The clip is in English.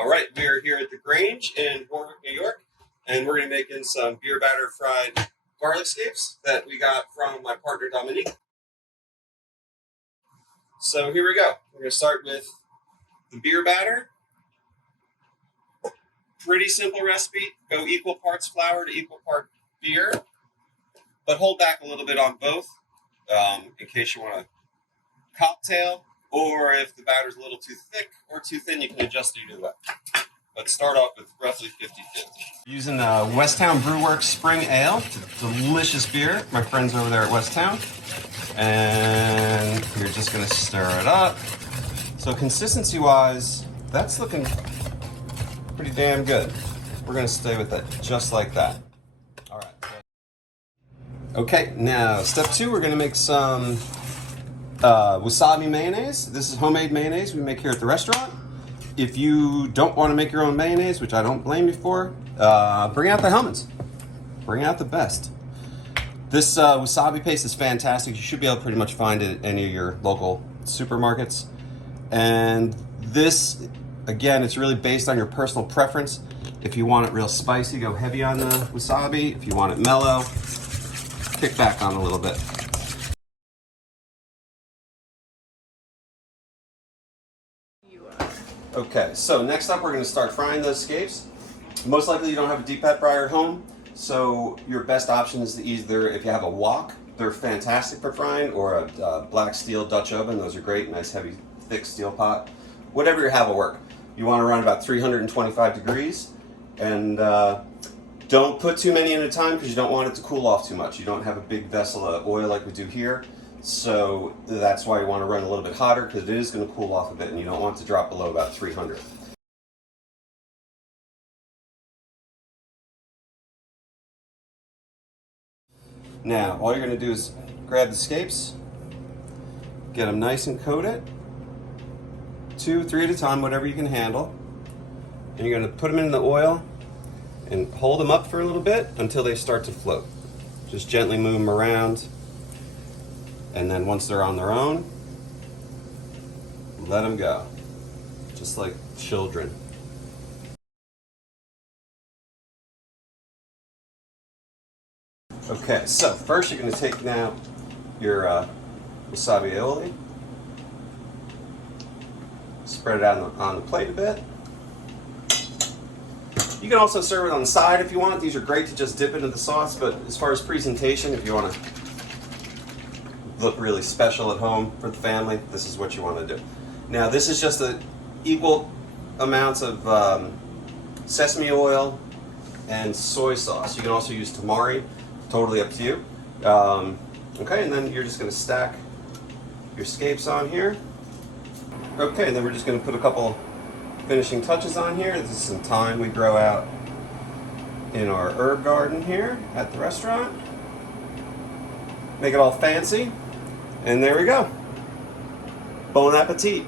All right, we are here at the Grange in Warwick, New York, and we're going to be making some beer batter fried garlic scapes that we got from my partner Dominique. So here we go. We're going to start with the beer batter. Pretty simple recipe. Go equal parts flour to equal part beer, but hold back a little bit on both in case you want a cocktail, or if the batter's a little too thick or too thin, you can adjust either way. But start off with roughly 50-50. Using the Westtown Brewworks Spring Ale. It's a delicious beer. My friends over there at Westtown. And you're just going to stir it up. So consistency-wise, that's looking pretty damn good. We're going to stay with it just like that. All right. Okay, now step 2, we're going to make some wasabi mayonnaise. This is homemade mayonnaise we make here at the restaurant. If you don't want to make your own mayonnaise, which I don't blame you for, bring out the Hellmann's. Bring out the best. This wasabi paste is fantastic. You should be able to pretty much find it at any of your local supermarkets. And this, again, it's really based on your personal preference. If you want it real spicy, go heavy on the wasabi. If you want it mellow, kick back on a little bit. Okay, so next up we're going to start frying those scapes. Most likely you don't have a deep pat fryer at home, so your best option is to either, if you have a wok, they're fantastic for frying, or a black steel Dutch oven. Those are great, nice heavy thick steel pot. Whatever you have will work. You want to run about 325 degrees, and don't put too many at a time because you don't want it to cool off too much. You don't have a big vessel of oil like we do here. So that's why you want to run a little bit hotter, because it is going to cool off a bit and you don't want it to drop below about 300. Now, all you're going to do is grab the scapes, get them nice and coated, 2, 3 at a time, whatever you can handle. And you're going to put them in the oil and hold them up for a little bit until they start to float. Just gently move them around. And then once they're on their own, let them go, just like children. Okay, so first you're going to take now your wasabi aioli, spread it out on the plate a bit. You can also serve it on the side if you want. These are great to just dip into the sauce, but as far as presentation, if you want to look really special at home for the family, this is what you want to do. Now this is just equal amounts of sesame oil and soy sauce. You can also use tamari, totally up to you. Okay, and then you're just going to stack your scapes on here. Okay, and then we're just going to put a couple finishing touches on here. This is some thyme we grow out in our herb garden here at the restaurant. Make it all fancy. And there we go. Bon appetit.